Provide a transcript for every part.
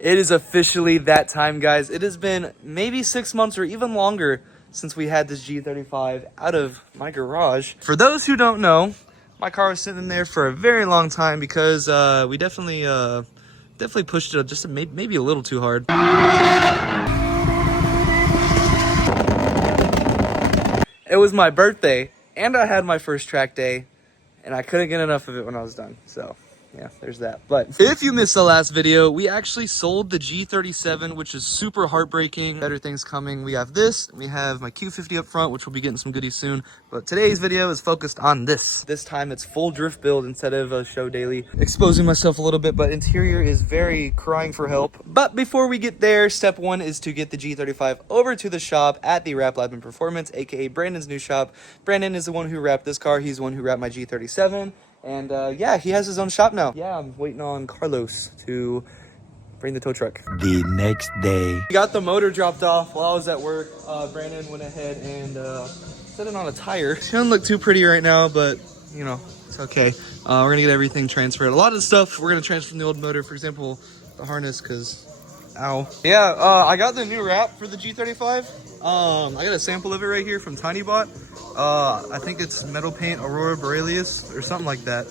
It is officially that time, guys. It has been maybe 6 months or even longer since we had this G35 out of my garage. For those who don't know, my car was sitting there for a very long time because we definitely pushed it up just maybe a little too hard. It was my birthday and I had my first track day and I couldn't get enough of it when I was done. So yeah, there's that. But if you missed the last video, we actually sold the G37, which is super heartbreaking. Better things coming. We have this. We have my Q50 up front, which we'll be getting some goodies soon. But today's video is focused on this. This time it's full drift build instead of a show daily. Exposing myself a little bit, but interior is very crying for help. But before we get there, step one is to get the G35 over to the shop at the Wrap Lab and Performance, aka Brandon's new shop. Brandon is the one who wrapped this car. He's the one who wrapped my G37. And yeah, he has his own shop now. Yeah, I'm waiting on Carlos to bring the tow truck. The next day. We got the motor dropped off while I was at work. Brandon went ahead and set it on a tire. She doesn't look too pretty right now, but you know, it's okay. We're gonna get everything transferred. A lot of the stuff we're gonna transfer from the old motor, for example, the harness, because ow. Yeah, I got the new wrap for the G35. I got a sample of it right here from TinyBot. I think it's metal paint Aurora Borealis or something like that.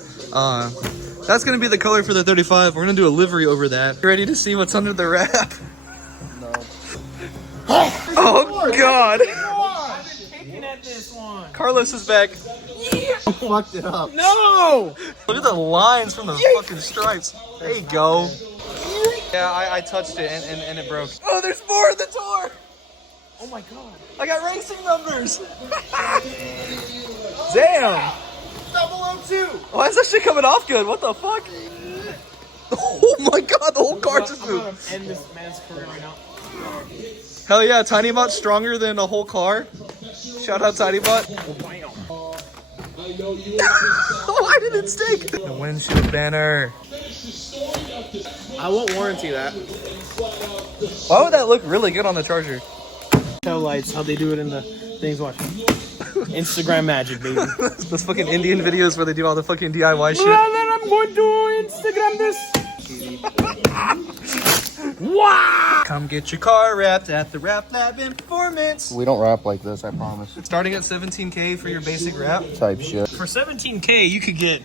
That's gonna be the color for the 35. We're gonna do a livery over that. Ready to see what's under the wrap? No. Oh God! I've been picking at this one. Carlos is back. Yeah. I fucked it up. No! Look at the lines from the fucking stripes. There you go. Yeah, I touched it and it broke. Oh, there's more of the tour! Oh my God. I got racing numbers! Damn! 002! Why is that shit coming off good? What the fuck? Oh my God, the whole car just I'm gonna moved. end this man's career right now. Hell yeah, TinyBot's stronger than a whole car. Shout out TinyBot. Why did it stick? The windshield banner. I won't warranty that. Why would that look really good on the Charger? Tail lights, how they do it in the things. Watch. Instagram magic, baby. Those fucking Indian videos where they do all the fucking DIY shit. Well, then I'm going to Instagram this. Wow! Come get your car wrapped at the Wrap Lab in Performance. We don't rap like this, I promise. It's starting at $17K for your basic wrap. Type shit. For $17K, you could get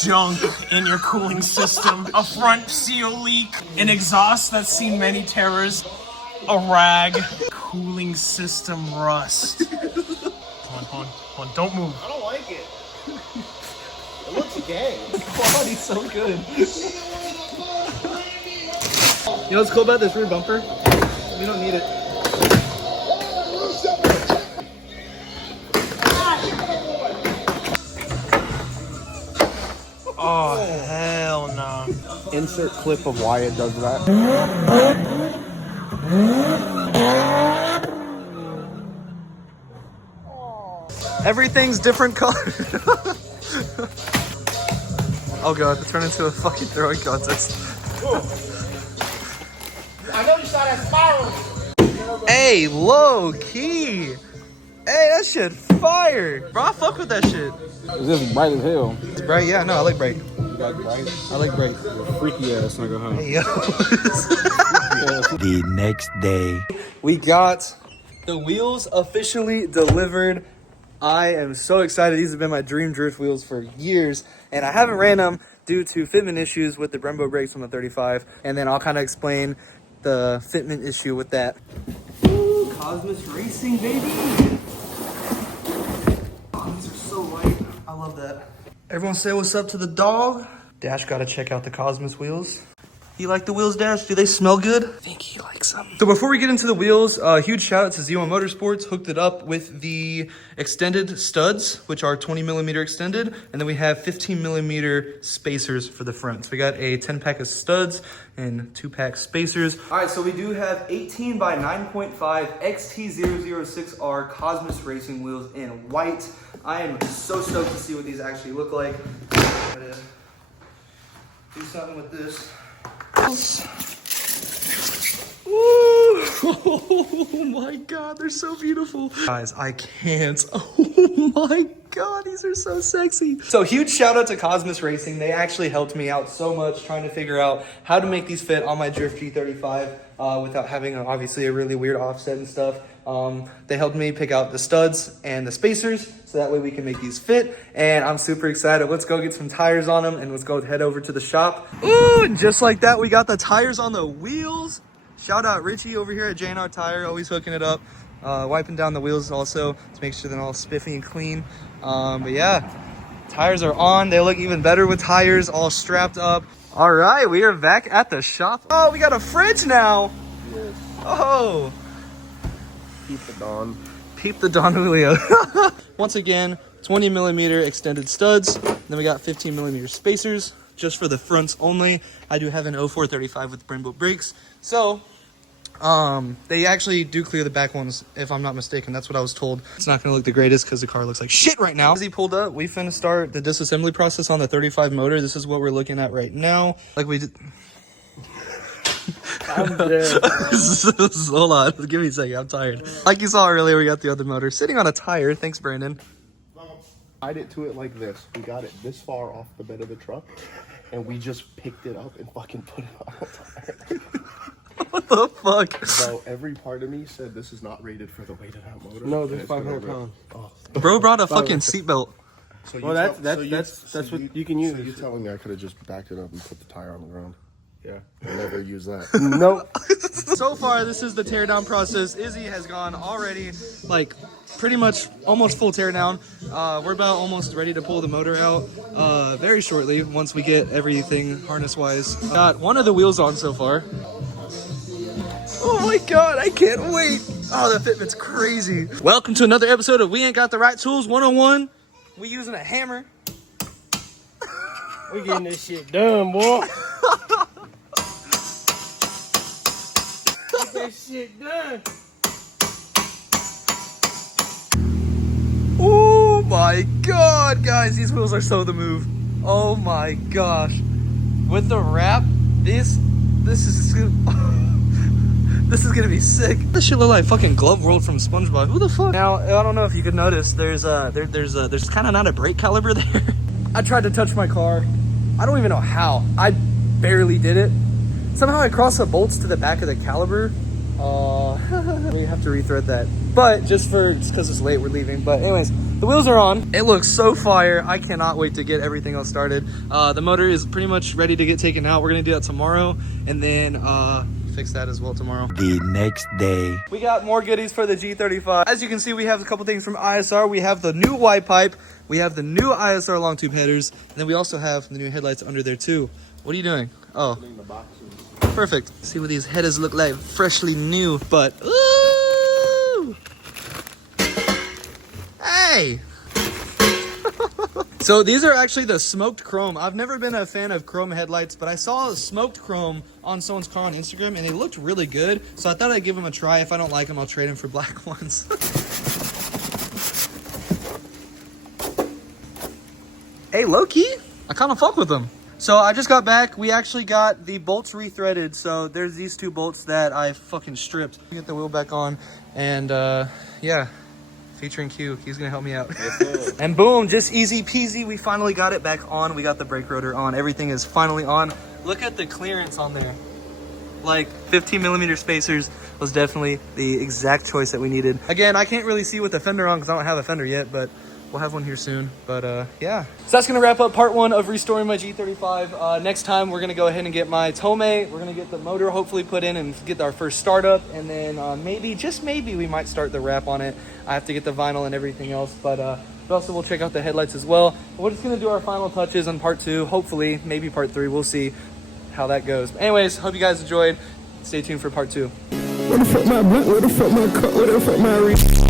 junk in your cooling system, a front seal leak, an exhaust that's seen many terrors, a rag, cooling system rust. Hold on, don't move. I don't like it. It looks gay. The quality's so good. You know what's cool about this rear bumper? We don't need it. Oh, hell no. Insert clip of why it does that. Everything's different color. Oh God, it turned into a fucking throwing contest. I know you saw that spiral. Hey, low key. Hey, that shit fire. Bro, I fuck with that shit. It's just bright as hell. It's bright, yeah, no, I like bright. You like bright? I like bright. Freaky ass nigga, huh? Hey, yo. The next day. We got the wheels officially delivered. I am so excited. These have been my dream drift wheels for years, and I haven't ran them due to fitment issues with the brembo brakes on the 35, and then I'll kind of explain the fitment issue with that. Ooh, Cosmis Racing, baby! Oh, these are so light. I love that. Everyone say what's up to the dog. Dash gotta check out the Cosmis wheels. You like the wheels, Dash? Do they smell good? I think he likes them. So before we get into the wheels, huge shout out to Z1 Motorsports. Hooked it up with the extended studs, which are 20 millimeter extended. And then we have 15 millimeter spacers for the front. So we got a 10 pack of studs and 2-pack spacers. All right, so we do have 18 by 9.5 XT006R Cosmis Racing wheels in white. I am so stoked to see what these actually look like. I'm gonna do something with this. Woo! Oh my god, they're so beautiful. Guys, I can't. Oh my god, these are so sexy. So huge shout out to Cosmis Racing. They actually helped me out so much trying to figure out how to make these fit on my Drift G35 without having obviously a really weird offset and stuff. They helped me pick out the studs and the spacers so that way we can make these fit, and I'm super excited. Let's go get some tires on them and let's go head over to the shop. Ooh, and just like that, we got the tires on the wheels. Shout out Richie over here at J&R Tire, always hooking it up, wiping down the wheels also to make sure they're all spiffy and clean. But yeah, tires are on. They look even better with tires all strapped up. All right, we are back at the shop. Oh, we got a fridge now. Yes. Oh. Peep the Don. Peep the Don Julio. Once again, 20 millimeter extended studs. Then we got 15 millimeter spacers just for the fronts only. I do have an 0435 with brembo brakes. So, they actually do clear the back ones, if I'm not mistaken. That's what I was told. It's not going to look the greatest because the car looks like shit right now. As he pulled up, we finna start the disassembly process on the 35 motor. This is what we're looking at right now. Like we did. I'm dead. Hold on, give me a second. I'm tired. Like you saw earlier, we got the other motor sitting on a tire. Thanks, Brandon. Tied it to it like this. We got it this far off the bed of the truck, and we just picked it up and fucking put it on the tire. What the fuck? So every part of me said this is not rated for the weight of that motor. No, there's 500 pounds. Oh. Bro brought a fucking seatbelt. So Well, that's what you can use. So you telling me I could have just backed it up and put the tire on the ground? Yeah. I'll never use that. Nope. So far, this is the teardown process. Izzy has gone already, like, pretty much almost full teardown. We're about almost ready to pull the motor out very shortly once we get everything harness-wise. Got one of the wheels on so far. Oh my god, I can't wait. Oh, the fitment's crazy. Welcome to another episode of We Ain't Got the Right Tools 101. We using a hammer. We getting this shit done, boy. Get that shit done. Oh my god, guys, these wheels are so the move. Oh my gosh. With the wrap, this is this is gonna be sick. This shit look like fucking Glove World from SpongeBob. Who the fuck? Now, I don't know if you could notice, there's kind of not a brake caliber there. I tried to touch my car. I don't even know how. I barely did it. Somehow I crossed the bolts to the back of the caliber. We have to rethread that. But just because it's late, we're leaving. But anyways, the wheels are on. It looks so fire. I cannot wait to get everything else started. The motor is pretty much ready to get taken out. We're gonna do that tomorrow, and then fix that as well tomorrow. The next day. We got more goodies for the G35. As you can see, we have a couple things from ISR. We have the new Y pipe. We have the new ISR long tube headers, and then we also have the new headlights under there too. What are you doing? Oh, perfect. See what these headers look like, freshly new. But ooh, hey. So these are actually the smoked chrome. I've never been a fan of chrome headlights, but I saw a smoked chrome on someone's car on Instagram, and they looked really good. So I thought I'd give them a try. If I don't like them, I'll trade them for black ones. Hey, low-key, I kind of fuck with them. So I just got back. We actually got the bolts rethreaded. So there's these two bolts that I fucking stripped. Get the wheel back on, and yeah, featuring Q. He's gonna help me out. And boom, just easy peasy. We finally got it back on. We got the brake rotor on. Everything is finally on. Look at the clearance on there. Like 15 millimeter spacers was definitely the exact choice that we needed. Again, I can't really see with the fender on because I don't have a fender yet, but we'll have one here soon. But yeah. So that's gonna wrap up part one of restoring my G35. Next time we're gonna go ahead and get my Tomei. We're gonna get the motor hopefully put in and get our first startup, and then maybe, just maybe, we might start the wrap on it. I have to get the vinyl and everything else, but also we'll check out the headlights as well. We're just gonna do our final touches on part two. Hopefully, maybe part three. We'll see how that goes. But anyways, hope you guys enjoyed. Stay tuned for part two. Where the fuck my blunt? Where the fuck my car? Where the fuck my